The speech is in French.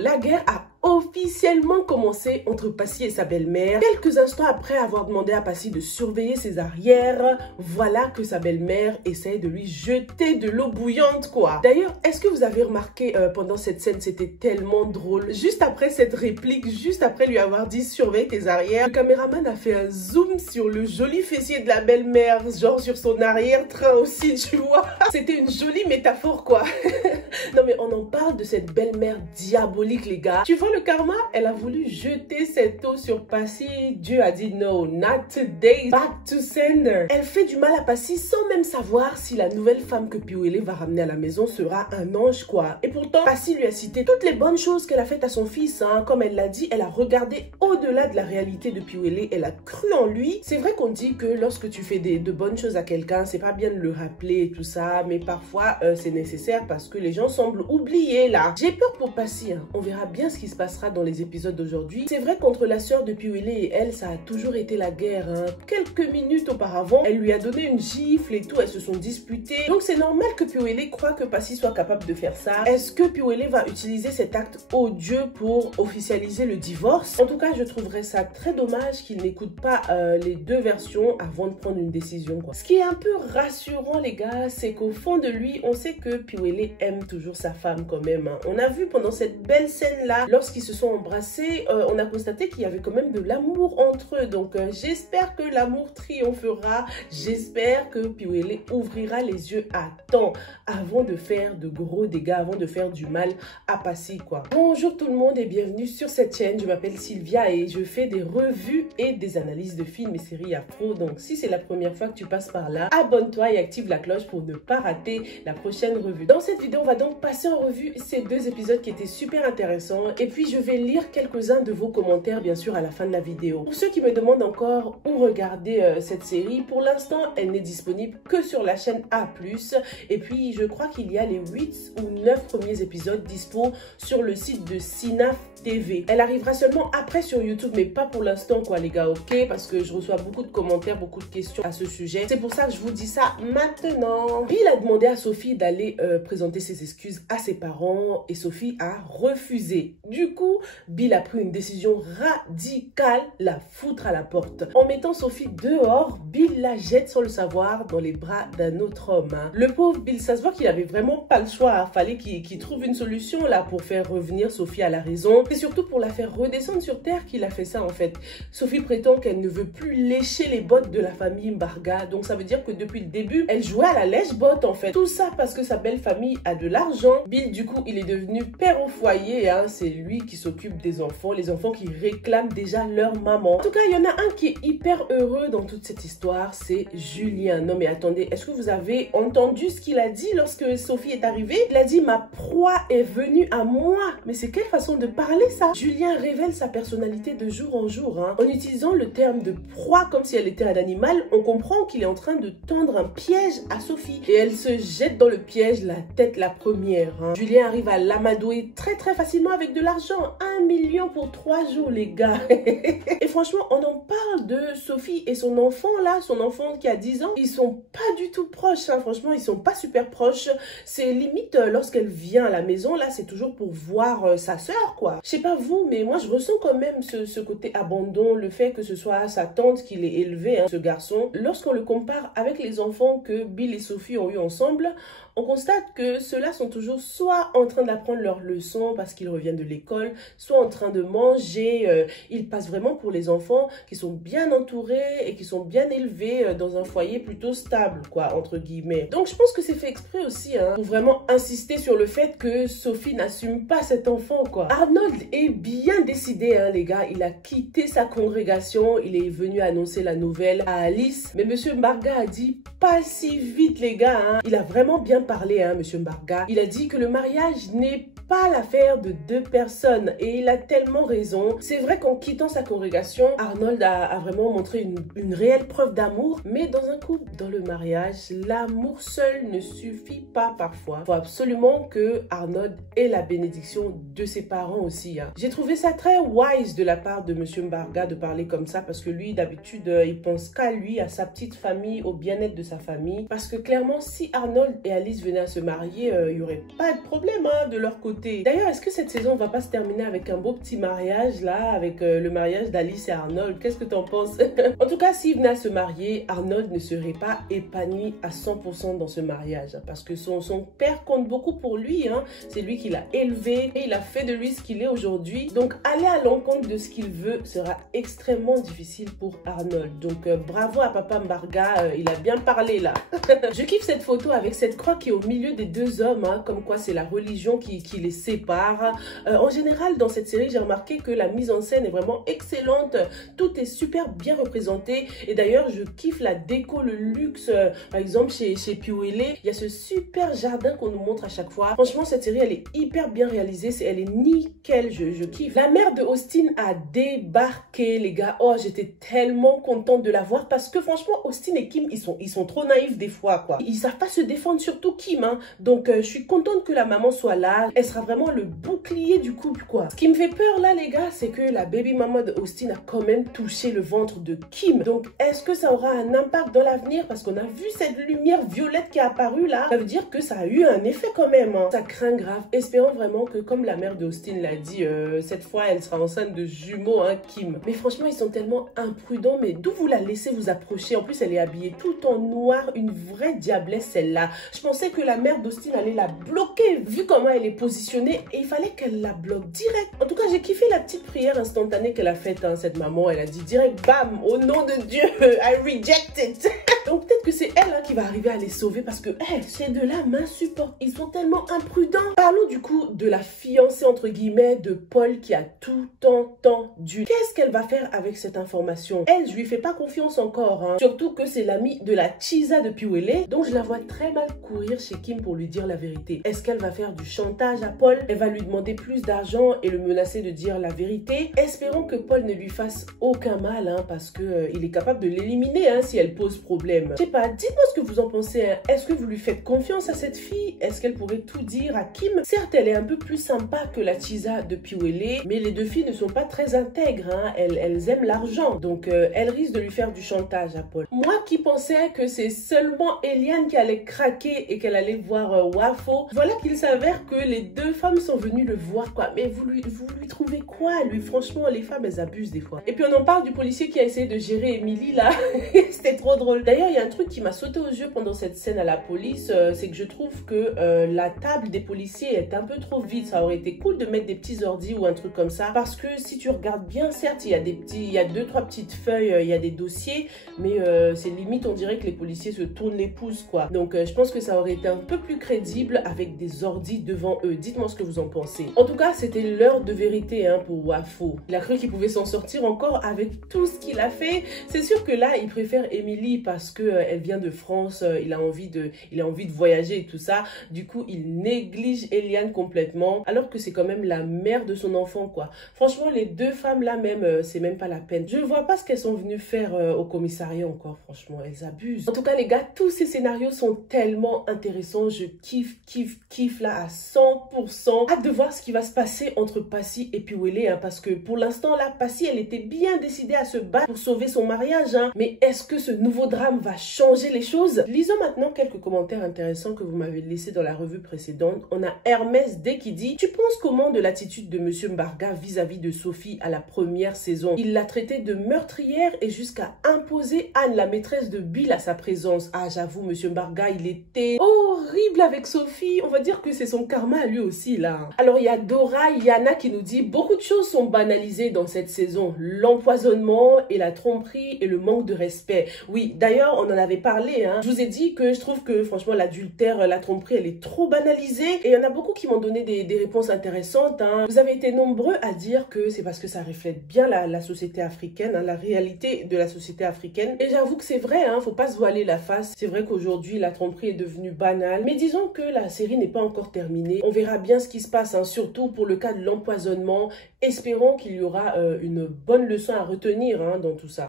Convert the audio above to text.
La guerre a officiellement commencé entre Passy et sa belle-mère. Quelques instants après avoir demandé à Passy de surveiller ses arrières, voilà que sa belle-mère essaye de lui jeter de l'eau bouillante, quoi. D'ailleurs, est-ce que vous avez remarqué pendant cette scène, c'était tellement drôle. Juste après cette réplique, juste après lui avoir dit surveille tes arrières, le caméraman a fait un zoom sur le joli fessier de la belle-mère, genre sur son arrière-train aussi, tu vois. C'était une jolie métaphore, quoi. Non mais on en parle de cette belle-mère diabolique, les gars. Tu vois le karma? Elle a voulu jeter cette eau sur Passy. Dieu a dit no, not today, back to sender. Elle fait du mal à Passy sans même savoir si la nouvelle femme que Piwele va ramener à la maison sera un ange, quoi. Et pourtant, Passy lui a cité toutes les bonnes choses qu'elle a faites à son fils, hein. Comme elle l'a dit, elle a regardé au-delà de la réalité de Piwele. Elle a cru en lui. C'est vrai qu'on dit que lorsque tu fais de bonnes choses à quelqu'un, c'est pas bien de le rappeler et tout ça, mais parfois c'est nécessaire parce que les gens semblent oublier là. J'ai peur pour Passy, hein. On verra bien ce qui se passera dans les épisodes d'aujourd'hui. C'est vrai qu'entre la sœur de Piwele et elle, ça a toujours été la guerre, hein. Quelques minutes auparavant, elle lui a donné une gifle et tout, elles se sont disputées. Donc c'est normal que Piwele croit que Passy soit capable de faire ça. Est-ce que Piwele va utiliser cet acte odieux pour officialiser le divorce? En tout cas, je trouverais ça très dommage qu'il n'écoute pas les deux versions avant de prendre une décision, quoi. Ce qui est un peu rassurant, les gars, c'est qu'au fond de lui, on sait que Piwele aime toujours sa femme quand même, hein. On a vu pendant cette belle scène-là, lorsqu'ils se sont embrassés, on a constaté qu'il y avait quand même de l'amour entre eux. Donc j'espère que l'amour triomphera. J'espère que Piwele ouvrira les yeux à temps avant de faire de gros dégâts, avant de faire du mal à Passy, quoi. Bonjour tout le monde et bienvenue sur cette chaîne. Je m'appelle Sylvia et je fais des revues et des analyses de films et séries afro. Donc si c'est la première fois que tu passes par là, abonne-toi et active la cloche pour ne pas rater la prochaine revue. Dans cette vidéo, on va donc passer en revue ces deux épisodes qui étaient super intéressants. Et puis je vais lire quelques-uns de vos commentaires, bien sûr, à la fin de la vidéo. Pour ceux qui me demandent encore où regarder cette série, pour l'instant, elle n'est disponible que sur la chaîne A+. Et puis, je crois qu'il y a les 8 ou 9 premiers épisodes dispo sur le site de Cinaf TV. Elle arrivera seulement après sur YouTube, mais pas pour l'instant, quoi, les gars, ok? Parce que je reçois beaucoup de commentaires, beaucoup de questions à ce sujet. C'est pour ça que je vous dis ça maintenant. Bill a demandé à Sophie d'aller présenter ses excuses à ses parents et Sophie a refusé. Du coup, Bill a pris une décision radicale, la foutre à la porte. En mettant Sophie dehors, Bill la jette sans le savoir dans les bras d'un autre homme, hein. Le pauvre Bill, ça se voit qu'il avait vraiment pas le choix, hein. Fallait qu'il trouve une solution là pour faire revenir Sophie à la raison. C'est surtout pour la faire redescendre sur terre qu'il a fait ça en fait. Sophie prétend qu'elle ne veut plus lécher les bottes de la famille Mbarga. Donc ça veut dire que depuis le début, elle jouait à la lèche-botte en fait. Tout ça parce que sa belle famille a de l'argent. Bill, du coup, il est devenu père au foyer, hein. C'est lui qui s'occupe des enfants, les enfants qui réclament déjà leur maman. En tout cas, il y en a un qui est hyper heureux dans toute cette histoire, c'est Julien. Non mais attendez, est-ce que vous avez entendu ce qu'il a dit lorsque Sophie est arrivée? Il a dit ma proie est venue à moi. Mais c'est quelle façon de parler ça? Julien révèle sa personnalité de jour en jour, hein. En utilisant le terme de proie comme si elle était un animal, on comprend qu'il est en train de tendre un piège à Sophie. Et elle se jette dans le piège la tête la première, hein. Julien arrive à l'amadouer très facilement avec de l'argent. 1 million pour 3 jours, les gars. Et franchement, on en parle de Sophie et son enfant là, son enfant qui a 10 ans. Ils sont pas du tout proches, hein. Franchement, ils sont pas super proches. C'est limite lorsqu'elle vient à la maison là, c'est toujours pour voir sa sœur, quoi. Je sais pas vous, mais moi je ressens quand même ce côté abandon, le fait que ce soit sa tante qui l'ait élevé, hein, ce garçon. Lorsqu'on le compare avec les enfants que Bill et Sophie ont eu ensemble, on constate que ceux-là sont toujours soit en train d'apprendre leurs leçons parce qu'ils reviennent de l'école, soit en train de manger. Ils passent vraiment pour les enfants qui sont bien entourés et qui sont bien élevés dans un foyer plutôt stable, quoi, entre guillemets. Donc je pense que c'est fait exprès aussi, hein, pour vraiment insister sur le fait que Sophie n'assume pas cet enfant, quoi. Arnold est bien décidé, hein, les gars. Il a quitté sa congrégation, il est venu annoncer la nouvelle à Alice. Mais Monsieur Mbarga a dit pas si vite, les gars, hein. Il a vraiment bien parlé, hein, Monsieur Mbarga. Il a dit que le mariage n'est pas l'affaire de deux personnes et il a tellement raison. C'est vrai qu'en quittant sa congrégation, Arnold a vraiment montré une réelle preuve d'amour, mais dans un couple, dans le mariage, l'amour seul ne suffit pas parfois. Il faut absolument que Arnold ait la bénédiction de ses parents aussi, hein. J'ai trouvé ça très wise de la part de Monsieur Mbarga de parler comme ça parce que lui, d'habitude, il pense qu'à lui, à sa petite famille, au bien-être de sa famille. Parce que clairement, si Arnold et Alice venaient à se marier, il n'y aurait pas de problème, hein, de leur côté. beauté. D'ailleurs, est-ce que cette saison va pas se terminer avec un beau petit mariage là, avec le mariage d'Alice et Arnold? Qu'est-ce que t'en penses? En tout cas, s'il venait à se marier, Arnold ne serait pas épanoui à 100% dans ce mariage, parce que son père compte beaucoup pour lui, hein. C'est lui qui l'a élevé et il a fait de lui ce qu'il est aujourd'hui. Donc aller à l'encontre de ce qu'il veut sera extrêmement difficile pour Arnold. Donc bravo à Papa Mbarga, il a bien parlé là. Je kiffe cette photo avec cette croix qui est au milieu des deux hommes, hein, comme quoi c'est la religion qui les sépare. En général, dans cette série, j'ai remarqué que la mise en scène est vraiment excellente. Tout est super bien représenté. Et d'ailleurs, je kiffe la déco, le luxe. Par exemple, chez Piouélé, il y a ce super jardin qu'on nous montre à chaque fois. Franchement, cette série, elle est hyper bien réalisée. Elle est nickel, je kiffe. La mère de Austin a débarqué, les gars. Oh, j'étais tellement contente de la voir parce que franchement, Austin et Kim, ils sont trop naïfs des fois, quoi. Ils savent pas se défendre, surtout Kim, hein. Donc, je suis contente que la maman soit là. Elle sera vraiment le bouclier du couple, quoi. Ce qui me fait peur, là, les gars, c'est que la baby maman de Austin a quand même touché le ventre de Kim. Donc, est-ce que ça aura un impact dans l'avenir? Parce qu'on a vu cette lumière violette qui est apparue, là. Ça veut dire que ça a eu un effet quand même, hein. Ça craint grave. Espérons vraiment que, comme la mère de Austin l'a dit, cette fois, elle sera enceinte de jumeaux, hein, Kim. Mais franchement, ils sont tellement imprudents. Mais d'où vous la laissez vous approcher? En plus, elle est habillée tout en noir. Une vraie diablesse, celle-là. Je pensais que la mère d'Austin allait la bloquer, vu comment elle est positionnée. Et il fallait qu'elle la bloque direct. En tout cas, j'ai kiffé la petite prière instantanée qu'elle a faite, hein, cette maman. Elle a dit direct, bam, au nom de Dieu, I reject it. Donc peut-être que c'est elle, hein, qui va arriver à les sauver parce que ces deux-là m'insupportent. Ils sont tellement imprudents. Parlons du coup de la fiancée, entre guillemets, de Paul qui a tout entendu. Qu'est-ce qu'elle va faire avec cette information? Elle, je lui fais pas confiance encore, hein. Surtout que c'est l'amie de la Chisa de Piouélé. Donc je la vois très mal courir chez Kim pour lui dire la vérité. Est-ce qu'elle va faire du chantage à Paul? Elle va lui demander plus d'argent et le menacer de dire la vérité? Espérons que Paul ne lui fasse aucun mal, hein, parce que il est capable de l'éliminer, hein, si elle pose problème. Je sais pas, dites-moi ce que vous en pensez, hein. Est-ce que vous lui faites confiance à cette fille? Est-ce qu'elle pourrait tout dire à Kim? Certes, elle est un peu plus sympa que la Chisa de Piouélé, mais les deux filles ne sont pas très intègres, hein. Elles aiment l'argent, donc elles risquent de lui faire du chantage à Paul. Moi qui pensais que c'est seulement Eliane qui allait craquer et qu'elle allait voir Wafo, voilà qu'il s'avère que les deux femmes sont venues le voir, quoi. Mais vous lui trouvez quoi, lui? Franchement, les femmes, elles abusent des fois. Et puis on en parle du policier qui a essayé de gérer Emily, là. C'était trop drôle. D'ailleurs, il y a un truc qui m'a sauté aux yeux pendant cette scène à la police, c'est que je trouve que la table des policiers est un peu trop vide. Ça aurait été cool de mettre des petits ordis ou un truc comme ça, parce que si tu regardes bien, certes, il y a deux, trois petites feuilles, il y a des dossiers, mais c'est limite, on dirait que les policiers se tournent les pouces, quoi. Donc, je pense que ça aurait été un peu plus crédible avec des ordis devant eux. Dites-moi ce que vous en pensez. En tout cas, c'était l'heure de vérité, hein, pour Wafo. Il a cru qu'il pouvait s'en sortir encore avec tout ce qu'il a fait. C'est sûr que là, il préfère Emily parce que elle vient de France, il a envie de voyager et tout ça. Du coup, il néglige Eliane complètement, alors que c'est quand même la mère de son enfant, quoi. Franchement, les deux femmes là même, c'est même pas la peine. Je ne vois pas ce qu'elles sont venues faire au commissariat encore. Franchement, elles abusent. En tout cas, les gars, tous ces scénarios sont tellement intéressants. Je kiffe là à 100%. Hâte de voir ce qui va se passer entre Passy et Piouélé, hein, parce que pour l'instant là, Passy, elle était bien décidée à se battre pour sauver son mariage, hein. Mais est-ce que ce nouveau drame va changer les choses? Lisons maintenant quelques commentaires intéressants que vous m'avez laissés dans la revue précédente. On a Hermès D qui dit: tu penses comment de l'attitude de Monsieur Mbarga vis-à-vis de Sophie à la première saison? Il l'a traitée de meurtrière et jusqu'à imposer Anne, la maîtresse de Bill, à sa présence. Ah, j'avoue, Monsieur Mbarga, il était horrible avec Sophie. On va dire que c'est son karma à lui aussi, là. Alors, il y a Dora Yana qui nous dit: beaucoup de choses sont banalisées dans cette saison. L'empoisonnement et la tromperie et le manque de respect. Oui, d'ailleurs, on en avait parlé, hein. Je vous ai dit que je trouve que, franchement, l'adultère, la tromperie, elle est trop banalisée. Et il y en a beaucoup qui m'ont donné des réponses intéressantes, hein. Vous avez été nombreux à dire que c'est parce que ça reflète bien la société africaine, hein, la réalité de la société africaine. Et j'avoue que c'est vrai, hein, faut pas se voiler la face. C'est vrai qu'aujourd'hui, la tromperie est devenue banale. Mais disons que la série n'est pas encore terminée. On verra bien ce qui se passe, hein, surtout pour le cas de l'empoisonnement. Espérons qu'il y aura une bonne leçon à retenir, hein, dans tout ça.